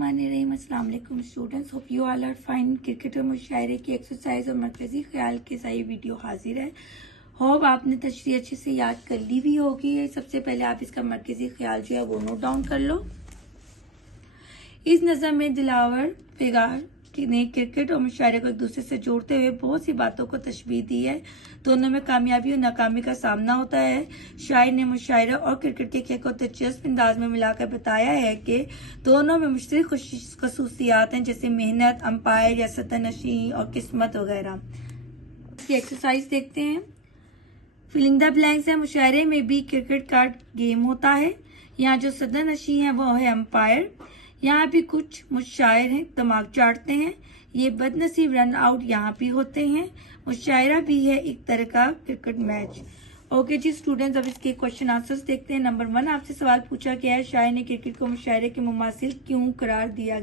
बिस्मिल्लाहिर्रहमानिर्रहीम। अस्सलाम वालेकुम students, hope you all are fine. Cricket और मुशायरे की एक्सरसाइज और मरकजी ख्याल के साथ ये वीडियो हाजिर है। होप आपने तशरीह अच्छे से याद कर ली भी होगी। सबसे पहले आप इसका मरकजी ख्याल जो है वो नोट डाउन कर लो। इस नज़म में दिलावर फिगार ने क्रिकेट और मुशायरे को एक दूसरे से जोड़ते हुए बहुत सी बातों को तशबीह दी है। दोनों में कामयाबी और नाकामी का सामना होता है। शायर ने मुशायरा और क्रिकेट के खेल को दिलचस्प अंदाज में मिलाकर बताया है कि दोनों में मुश्तरक खसूसियात हैं, जैसे मेहनत, अंपायर या सतनशी और किस्मत वगैरह। इसकी एक्सरसाइज देखते हैं। फिलिंग द ब्लैंक्स है। मुशायरे में भी क्रिकेट का गेम होता है। यहाँ जो सतनशी है वो है अंपायर। यहाँ भी कुछ मुशायर हैं, दिमाग चाटते हैं। ये बदनसीब रन आउट यहाँ भी होते हैं। मुशायरा भी है एक तरह का क्रिकेट मैच। ओके जी स्टूडेंट्स, अब इसके क्वेश्चन आंसर्स देखते हैं। नंबर 1 आपसे सवाल पूछा गया है, शायर ने क्रिकेट को मुशायरे के मुमासिल क्यों करार दिया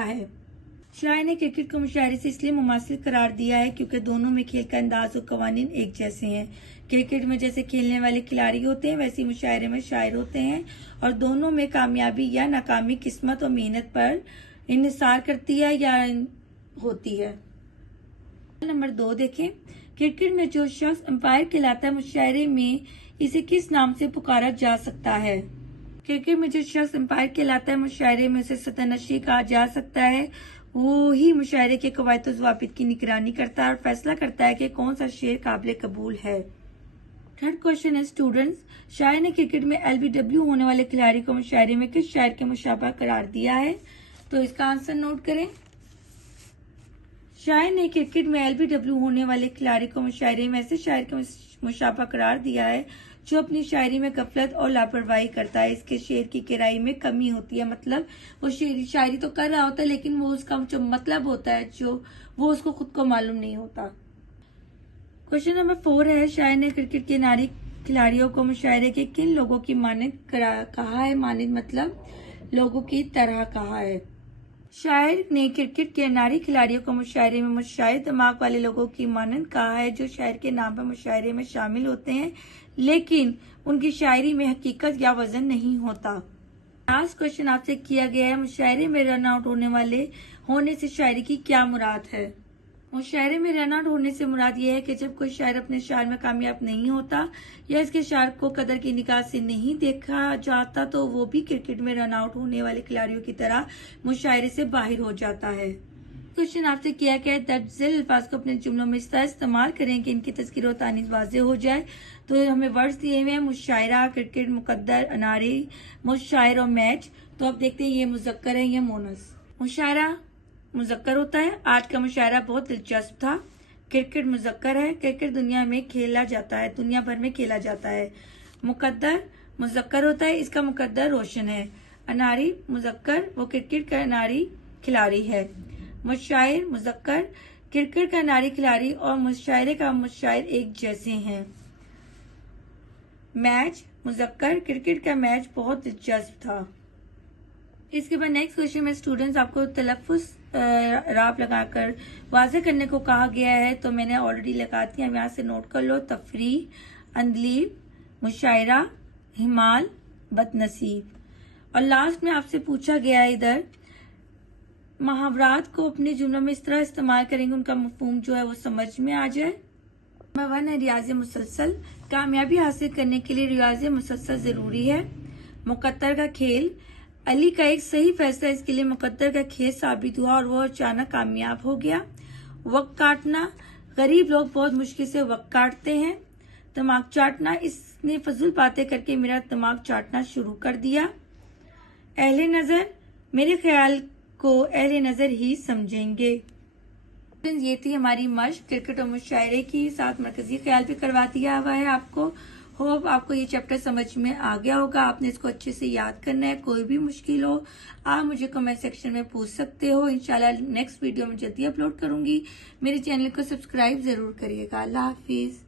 है। शायर ने क्रिकेट को मुशायरे से इसलिए मुमासिल करार दिया है क्योंकि दोनों में खेल का अंदाज और कवानीन एक जैसे हैं। क्रिकेट में जैसे खेलने वाले खिलाड़ी होते हैं, वैसे मुशायरे में शायर होते हैं और दोनों में कामयाबी या नाकामी किस्मत और मेहनत पर इन्हिसार करती है या होती है। नंबर 2 देखें। क्रिकेट में जो शख्स अंपायर कहलाता है, मुशायरे में इसे किस नाम से पुकारा जा सकता है। क्रिकेट में जो शख्स अंपायर कहलाता है, मुशायरे में उसे सतनशी कहा जा सकता है। वो ही मुशायरे के कवायद व ज़वाबित की निगरानी करता है और फैसला करता है कि कौन सा शेर काबिल कबूल है। थर्ड क्वेश्चन है स्टूडेंट्स, शायर ने क्रिकेट में LBW होने वाले खिलाड़ी को मुशायरे में किस शायर के मुशाबह करार दिया है। तो इसका आंसर नोट करें। शायर ने क्रिकेट में LBW होने वाले खिलाड़ी को मुशायरे में ऐसे शायर के मुशाबह करार दिया है जो अपनी शायरी में गफलत और लापरवाही करता है। इसके शेर की किराई में कमी होती है, मतलब वो शायरी तो कर रहा होता है लेकिन वो उसका जो मतलब होता है जो वो उसको खुद को मालूम नहीं होता। क्वेश्चन नंबर 4 है, शायर ने क्रिकेट के नारी खिलाड़ियों को मुशायरे के किन लोगों की मानद कहा है। मानद मतलब लोगों की तरह कहा है। शायर ने क्रिकेट के नारी खिलाड़ियों को मुशायरे में मुशायर दिमाग वाले लोगों की मानद कहा है, जो शायर के नाम पर मुशायरे में शामिल होते हैं लेकिन उनकी शायरी में हकीकत या वजन नहीं होता। लास्ट क्वेश्चन आपसे किया गया है, मुशायरे में रन आउट होने से शायरी की क्या मुराद है। मुशायरे में रन आउट होने से मुराद यह है कि जब कोई शायर अपने शायर में कामयाब नहीं होता या इसके शायर को कदर की निगाह से नहीं देखा जाता तो वो भी क्रिकेट में रन आउट होने वाले खिलाड़ियों की तरह मुशायरे से बाहर हो जाता है। क्वेश्चन आपसे किया गया है, दर्ज झेल अल्फाज को अपने जुमलों में इस तरह इस्तेमाल करें कि इनकी तज़किर और तानीज़ वाज़ेह हो जाए। तो हमें वर्ड्स दिए हुए हैं, मुशायरा, क्रिकेट, मुकद्दर, अनारी, मुशायर और मैच। तो अब देखते हैं ये मुज़क्कर है या मोनस। मुशायरा मुज़क्कर होता है। आज का मुशायरा बहुत दिलचस्प था। क्रिकेट मुज़क्कर है। क्रिकेट दुनिया में खेला जाता है, दुनिया भर में खेला जाता है। मुकद्दर मुज़क्कर होता है, इसका मुकद्दर रोशन है। अनारी मुज़क्कर, वो क्रिकेट का अनारी खिलाड़ी है। मुशायर मुज़क्कर, क्रिकेट का अनारी खिलाड़ी और मुशायरे का मुशायर एक जैसे हैं। मैच मुज़क्कर, क्रिकेट का मैच बहुत दिलचस्प था। इसके बाद नेक्स्ट क्वेश्चन में स्टूडेंट्स आपको तलफ़्फ़ुज़ राब लगाकर वाज़े करने को कहा गया है, तो मैंने ऑलरेडी लगा दिया, यहाँ से नोट कर लो। तफरी, अंदलीब, मुशायरा, हिमाल, बदनसीब। और लास्ट में आपसे पूछा गया है इधर, मुहावरात को अपने जुमलों में इस तरह इस्तेमाल करेंगे उनका मफहूम जो है वो समझ में आ जाए। नंबर 1 है रियाज मुसलसल। कामयाबी हासिल करने के लिए रियाज मुसलसल जरूरी है। मुकद्दर का खेल, अली का एक सही फैसला इसके लिए मुकद्दर का खेल साबित हुआ और वो अचानक कामयाब हो गया। वक्त काटना, गरीब लोग बहुत मुश्किल से वक्त काटते हैं। दिमाग चाटना, इसने फजूल बातें करके मेरा दिमाग चाटना शुरू कर दिया। अहले नजर, मेरे ख्याल को अहले नजर ही समझेंगे। ये थी हमारी मश्क क्रिकेट और मुशायरे की, साथ मरकजी ख्याल भी करवा दिया हुआ है आपको। होप आपको ये चैप्टर समझ में आ गया होगा। आपने इसको अच्छे से याद करना है। कोई भी मुश्किल हो आप मुझे कमेंट सेक्शन में पूछ सकते हो। इंशाल्लाह नेक्स्ट वीडियो में जल्दी अपलोड करूंगी। मेरे चैनल को सब्सक्राइब जरूर करिएगा। अल्लाह हाफिज।